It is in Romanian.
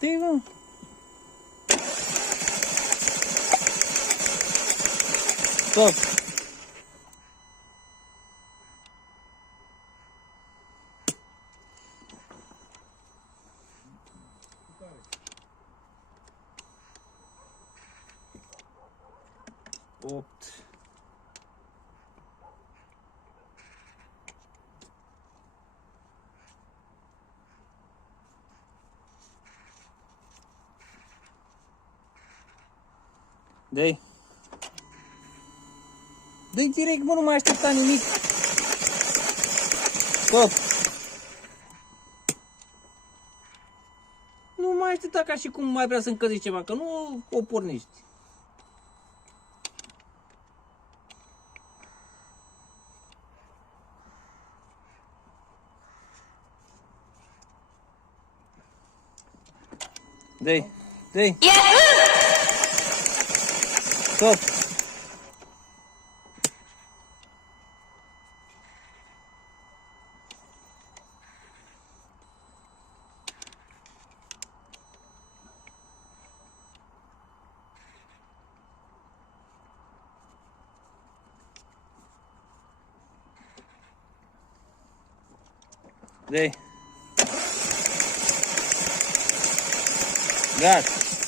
Dă-i, mă. Stop. Opt. Dă-i. Dă-i direct, mă, nu mai aștepta nimic. Stop. Nu mai aștepta ca și cum mai vrea să încălzești ceva, că nu o pornești. Dă-i. Dă-i. Stop. Dă-i. Gata.